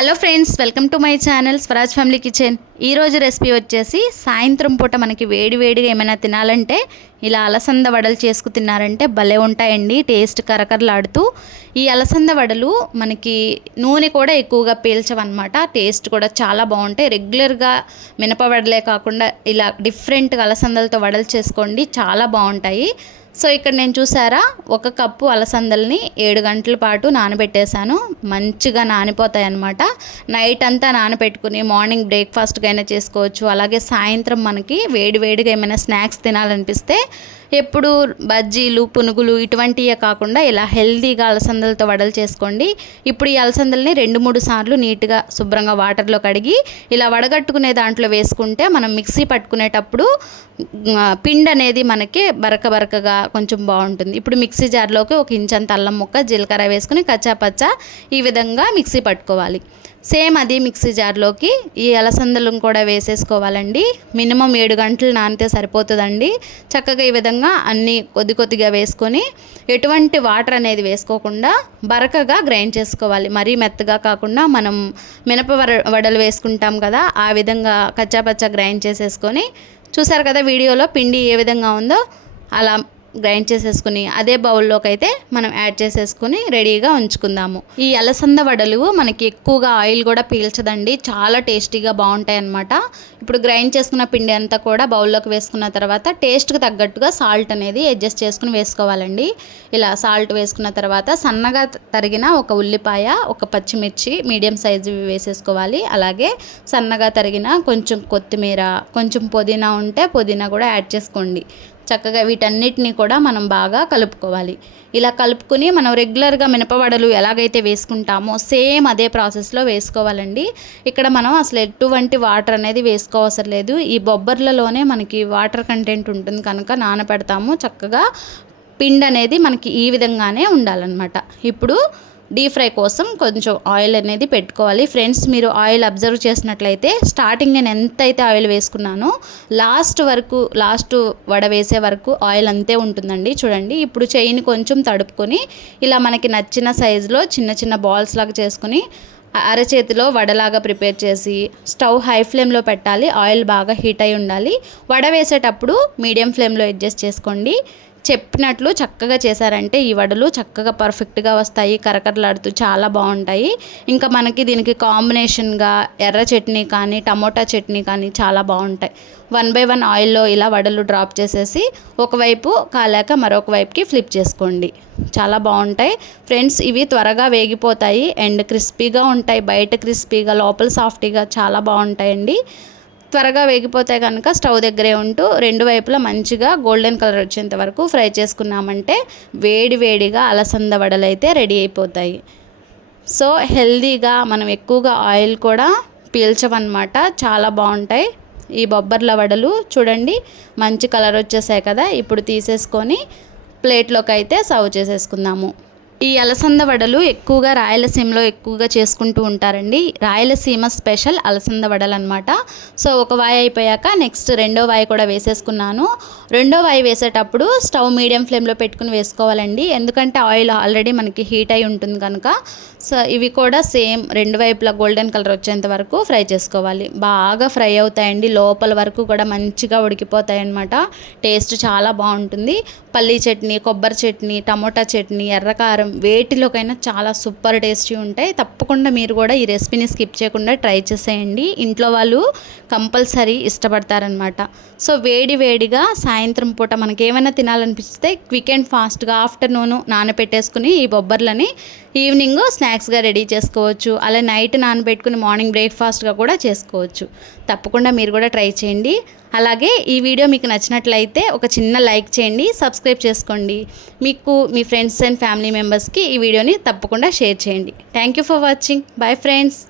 Hello friends, welcome to my channel Swaraj family kitchen. ఈరోజు recipe వచ్చేసి సాయంత్రం పూట మనకి వేడివేడిగా ఏమైనా తినాలంటే ఇలా అలసంద వడలు చేసుకు తిన్నారంటే భలే ఉంటాయండి. టేస్ట్ కరకరలాడుతూ. ఈ అలసంద వడలు మనకి నూనె కూడా ఎక్కువగా పీల్చవన్నమాట. టేస్ట్ కూడా చాలా బాగుంటాయి. రెగ్యులర్గా మినపవడలే కాకుండా ఇలా డిఫరెంట్గా అలసందలతో వడలు చేసుకోండి, చాలా బాగుంటాయి. సో ఇక్కడ నేను చూసారా, 1 కప్పు అలసందల్ని 7 గంటల పాటు నానబెట్టేశాను. మంచిగా నానిపోతాయి అన్నమాట. నైట్ అంతా నానబెట్టుకుని మార్నింగ్ బ్రేక్ఫాస్ట్గా అయినా చేసుకోవచ్చు. అలాగే సాయంత్రం మనకి వేడివేడిగా ఏమైనా స్నాక్స్ తినాలనిపిస్తే ఎప్పుడు బజ్జీలు పునుగులు ఇటువంటివే కాకుండా ఇలా హెల్తీగా అలసందలతో వడలు చేసుకోండి. ఇప్పుడు ఈ అలసందల్ని 2-3 సార్లు నీట్గా శుభ్రంగా వాటర్లో కడిగి ఇలా వడగట్టుకునే దాంట్లో వేసుకుంటే మనం మిక్సీ పట్టుకునేటప్పుడు పిండి అనేది మనకి బరకగా కొంచెం బాగుంటుంది. ఇప్పుడు మిక్సీ జార్లోకి 1 ఇంచంత అల్లం ముక్క, జీలకర్ర వేసుకుని కచ్చాపచ్చా ఈ విధంగా మిక్సీ పట్టుకోవాలి. సేమ్ అది మిక్సీ జార్లోకి ఈ అలసందలను కూడా వేసేసుకోవాలండి. మినిమం 7 గంటలు నానితే సరిపోతుందండి. చక్కగా ఈ విధంగా అన్నీ కొద్దిగా వేసుకొని ఎటువంటి వాటర్ అనేది వేసుకోకుండా బరకగా గ్రైండ్ చేసుకోవాలి. మరీ మెత్తగా కాకుండా మనం వడలు వేసుకుంటాం కదా, ఆ విధంగా కచ్చాపచ్చా గ్రైండ్ చేసేసుకొని, చూసారు కదా వీడియోలో పిండి ఏ విధంగా ఉందో అలా గ్రైండ్ చేసేసుకుని అదే బౌల్లోకి అయితే మనం యాడ్ చేసేసుకుని రెడీగా ఉంచుకుందాము. ఈ అలసంద వడలు మనకి ఎక్కువగా ఆయిల్ కూడా పీల్చదండి, చాలా టేస్టీగా బాగుంటాయి అన్నమాట. ఇప్పుడు గ్రైండ్ చేసుకున్న పిండి అంతా కూడా బౌల్లోకి వేసుకున్న తర్వాత టేస్ట్కి తగ్గట్టుగా సాల్ట్ అనేది అడ్జస్ట్ చేసుకుని వేసుకోవాలండి. ఇలా సాల్ట్ వేసుకున్న తర్వాత సన్నగా తరిగిన 1 ఉల్లిపాయ, 1 పచ్చిమిర్చి మీడియం సైజు వేసేసుకోవాలి. అలాగే సన్నగా తరిగిన కొంచెం కొత్తిమీర, కొంచెం పుదీనా ఉంటే పుదీనా కూడా యాడ్ చేసుకోండి. చక్కగా వీటన్నిటిని కూడా మనం బాగా కలుపుకోవాలి. ఇలా కలుపుకొని మనం రెగ్యులర్గా మినపవడలు ఎలాగైతే వేసుకుంటామో సేమ్ అదే ప్రాసెస్లో వేసుకోవాలండి. ఇక్కడ మనం అసలు ఎటువంటి వాటర్ అనేది వేసుకోవసరం లేదు. ఈ బొబ్బర్లలోనే మనకి వాటర్ కంటెంట్ ఉంటుంది కనుక నానపెడతాము. చక్కగా పిండి అనేది మనకి ఈ విధంగానే ఉండాలన్నమాట. ఇప్పుడు డీప్ ఫ్రై కోసం కొంచెం ఆయిల్ అనేది పెట్టుకోవాలి. ఫ్రెండ్స్, మీరు ఆయిల్ అబ్జర్వ్ చేసినట్లయితే స్టార్టింగ్ నేను ఎంతైతే ఆయిల్ వేసుకున్నానో లాస్ట్ వడ వేసే వరకు ఆయిల్ అంతే ఉంటుందండి. చూడండి, ఇప్పుడు చెయ్యిని కొంచెం తడుపుకొని ఇలా మనకి నచ్చిన సైజులో చిన్న బాల్స్ లాగా చేసుకుని అరచేతిలో వడలాగా ప్రిపేర్ చేసి స్టవ్ హై ఫ్లేమ్లో పెట్టాలి. ఆయిల్ బాగా హీట్ అయి ఉండాలి. వడ వేసేటప్పుడు మీడియం ఫ్లేమ్లో అడ్జస్ట్ చేసుకోండి. చెప్పినట్లు చక్కగా చేశారంటే ఈ వడలు చక్కగా పర్ఫెక్ట్గా వస్తాయి, కరకరలాడుతూ చాలా బాగుంటాయి. ఇంకా మనకి దీనికి కాంబినేషన్గా ఎర్ర చట్నీ కానీ టమోటా చట్నీ కానీ చాలా బాగుంటాయి. 1 by 1 ఆయిల్లో ఇలా వడలు డ్రాప్ చేసేసి ఒకవైపు కాలాక మరొక వైపుకి ఫ్లిప్ చేసుకోండి. చాలా బాగుంటాయి ఫ్రెండ్స్. ఇవి త్వరగా వేగిపోతాయి అండ్ క్రిస్పీగా ఉంటాయి. బయట క్రిస్పీగా, లోపల సాఫ్టీగా చాలా బాగుంటాయండి. త్వరగా వేగిపోతాయి కనుక స్టవ్ దగ్గరే ఉంటూ 2 వైపులా మంచిగా గోల్డెన్ కలర్ వచ్చేంత వరకు ఫ్రై చేసుకున్నామంటే వేడిగా అలసంద వడలు అయితే రెడీ అయిపోతాయి. సో హెల్దీగా, మనం ఎక్కువగా ఆయిల్ కూడా పీల్చవన్నమాట. చాలా బాగుంటాయి ఈ బొబ్బర్ల వడలు. చూడండి, మంచి కలర్ వచ్చేసాయి కదా. ఇప్పుడు తీసేసుకొని ప్లేట్లోకి అయితే సర్వ్ చేసేసుకుందాము. ఈ అలసంద వడలు ఎక్కువగా రాయలసీమలో ఎక్కువగా చేసుకుంటూ ఉంటారండి. రాయలసీమ స్పెషల్ అలసంద వడలు అనమాట. సో 1 వాయి అయిపోయాక నెక్స్ట్ 2వ వాయి కూడా వేసేసుకున్నాను. 2వ వాయి వేసేటప్పుడు స్టవ్ మీడియం ఫ్లేమ్లో పెట్టుకుని వేసుకోవాలండి, ఎందుకంటే ఆయిల్ ఆల్రెడీ మనకి హీట్ అయి ఉంటుంది కనుక. సో ఇవి కూడా సేమ్ 2 వైపులా గోల్డెన్ కలర్ వచ్చేంత వరకు ఫ్రై చేసుకోవాలి. బాగా ఫ్రై అవుతాయండి, లోపల వరకు కూడా మంచిగా ఉడికిపోతాయి అన్నమాట. టేస్ట్ చాలా బాగుంటుంది. పల్లీ చట్నీ, కొబ్బరి చట్నీ, టమోటా చట్నీ, ఎర్రకారం వేటిలోకైనా చాలా సూపర్ టేస్టీ ఉంటాయి. తప్పకుండా మీరు కూడా ఈ రెసిపీని స్కిప్ చేయకుండా ట్రై చేసేయండి. ఇంట్లో వాళ్ళు కంపల్సరీ ఇష్టపడతారనమాట. సో వేడిగా సాయంత్రం పూట మనకి ఏమైనా తినాలనిపిస్తే క్విక్ అండ్ ఫాస్ట్గా ఆఫ్టర్నూన్ నానబెట్టేసుకుని ఈ బొబ్బర్లని ఈవినింగ్ స్నాక్స్గా రెడీ చేసుకోవచ్చు. అలా నైట్ నానబెట్టుకుని మార్నింగ్ బ్రేక్ఫాస్ట్గా కూడా చేసుకోవచ్చు. తప్పకుండా మీరు కూడా ట్రై చేయండి. అలాగే ఈ వీడియో మీకు నచ్చినట్లయితే ఒక చిన్న లైక్ చేయండి, సబ్స్క్రైబ్ చేసుకోండి. మీకు మీ ఫ్రెండ్స్ అండ్ ఫ్యామిలీ మెంబర్స్కి ఈ వీడియోని తప్పకుండా షేర్ చేయండి. Thank you for watching. Bye friends.